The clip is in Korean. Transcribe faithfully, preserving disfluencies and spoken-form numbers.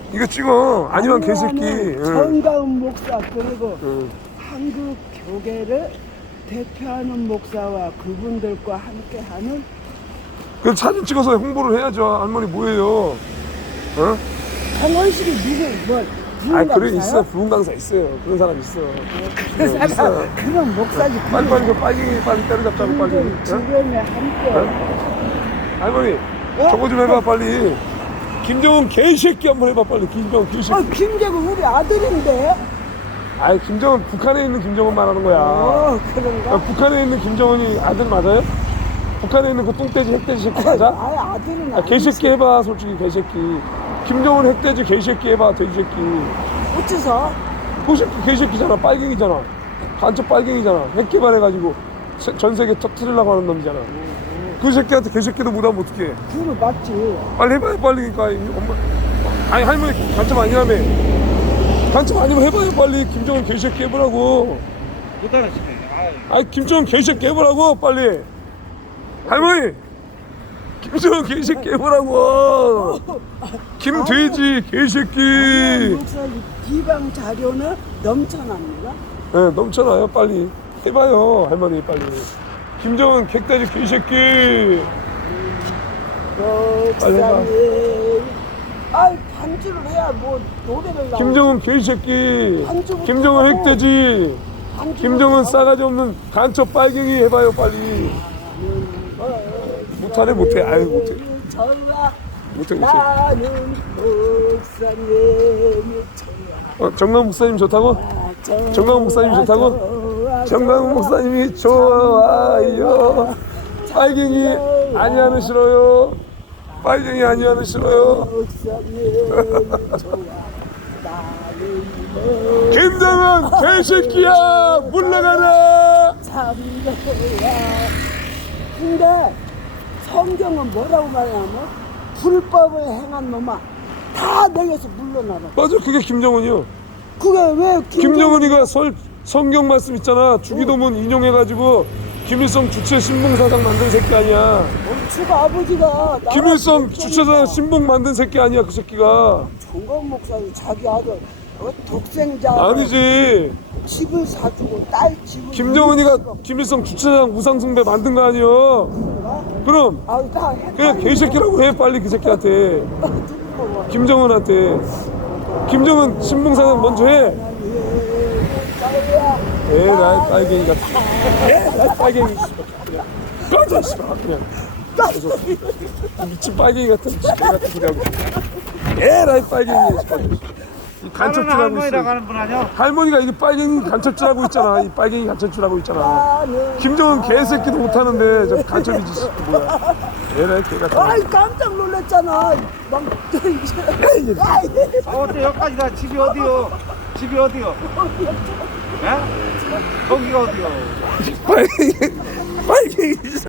이거 찍어. 아니면 개새끼. 아니면은 응. 정가은 목사 그리고 응. 한국 교계를 대표하는 목사와 그분들과 함께하는 그 사진 찍어서 홍보를 해야죠. 할머니 뭐예요? 어? 강원식이 누구 뭐 아 그래 부흥 있어. 부흥 강사 있어요. 그런 사람 있어. 그 어, 있어. 사람 그런 목사지 빨리 빨리 그 빨리 빨리 때려잡자고 빨리. 그분들 어? 주변에 함께 어? 할머니 어? 저거 좀 해봐 빨리. 김정은 개새끼 한번 해봐 빨리. 김정은 개새끼. 아 김재국 우리 아들인데 아이 김정은 북한에 있는 김정은 말하는 거야. 어 그런가? 아, 북한에 있는 김정은이 아들 맞아요? 북한에 있는 그 똥돼지 핵돼지 새끼 맞아? 아 아들은 아, 개새끼 해봐 솔직히 개새끼. 김정은 핵돼지 개새끼 해봐 돼지새끼. 어째서? 개새끼 개새끼잖아. 빨갱이잖아. 간첩 빨갱이잖아. 핵 개발해가지고 세- 전 세계 터트리려고 하는 놈이잖아. 그 새끼한테 개새끼도 못하면 어떡해. 그거 맞지. 빨리 해봐요 빨리. 그러니까 이 엄마 아니 할머니 간첩 아니라며. 간첩 아니면 해봐요 빨리. 김정은 개새끼 해보라고. 못 알아듣네. 아유. 아니 김정은 개새끼 해보라고 빨리. 할머니 김정은 개새끼 해보라고. 김돼지 개새끼. 목사님 비방 자료는 넘쳐납니다. 네, 넘쳐나요 빨리 해봐요 할머니 빨리. 김정은 객돼지 개새끼. 빨리 해봐. 목사님, 아 반주를 해야 뭐 노래를 나. 김정은 개새끼. 반주부터 김정은 하고. 핵돼지. 김정은 싸가지 없는 간첩 빨갱이 해봐요 빨리. 못하네 못해. 아유 못해 전화 못해 못해. 나는 목사님 어, 정강 목사님 좋다고? 전화 정강 목사님 좋다고? 전화 정강 목사님이 좋아요. 빨갱이 아니하는 싫어요. 빨갱이 아니하는 싫어요. 목사님 좋아 나는 김정은 개새끼야 물러가라. 참거야. 근데 성경은 뭐라고 말하냐면 불법을 행한 놈아 다 내게서 물러나라. 맞아 그게 김정은이요. 그게 왜 김정은이가 설, 성경 말씀 있잖아. 주기도문 인용해가지고 김일성 주체 신봉사상 만든 새끼 아니야. 주가 아버지가 김일성 주체사상 신봉 만든 새끼 아니야 그 새끼가. 정건 목사님 자기 아들 어, 독생자 아니지. 집을 사주고 딸 집을 김정은이가 김일성 주체사상 무상숭배 만든 거 아니여. 그럼 아우 다 그냥 개새끼라고 해 빨리 그 새끼한테. 김정은한테. 김정은 신봉사상 먼저 해. 에라이 빨갱이 같은. 에라이 빨갱이. 꺼져 씨발 그냥. 꺼져. 미친 빨갱이 같은 미친 개 같은 소리 하고. 에라이 빨갱이. 이 간첩질 하고 할머니라고 있어. 하는 분 아니야? 할머니가 이게 빨갱이 간첩질 하고 있잖아. 이 빨갱이 간첩질 하고 있잖아. 김정은 개새끼도 못하는데 저 간첩이지 씨, 뭐야. 에라이 개 같은. 아이 깜짝 놀랐잖아. 막 아 어때 여기까지 가 집이 어디요? 집이 어디요? 예? 거기가 어디요? 빨갱이 빨갱이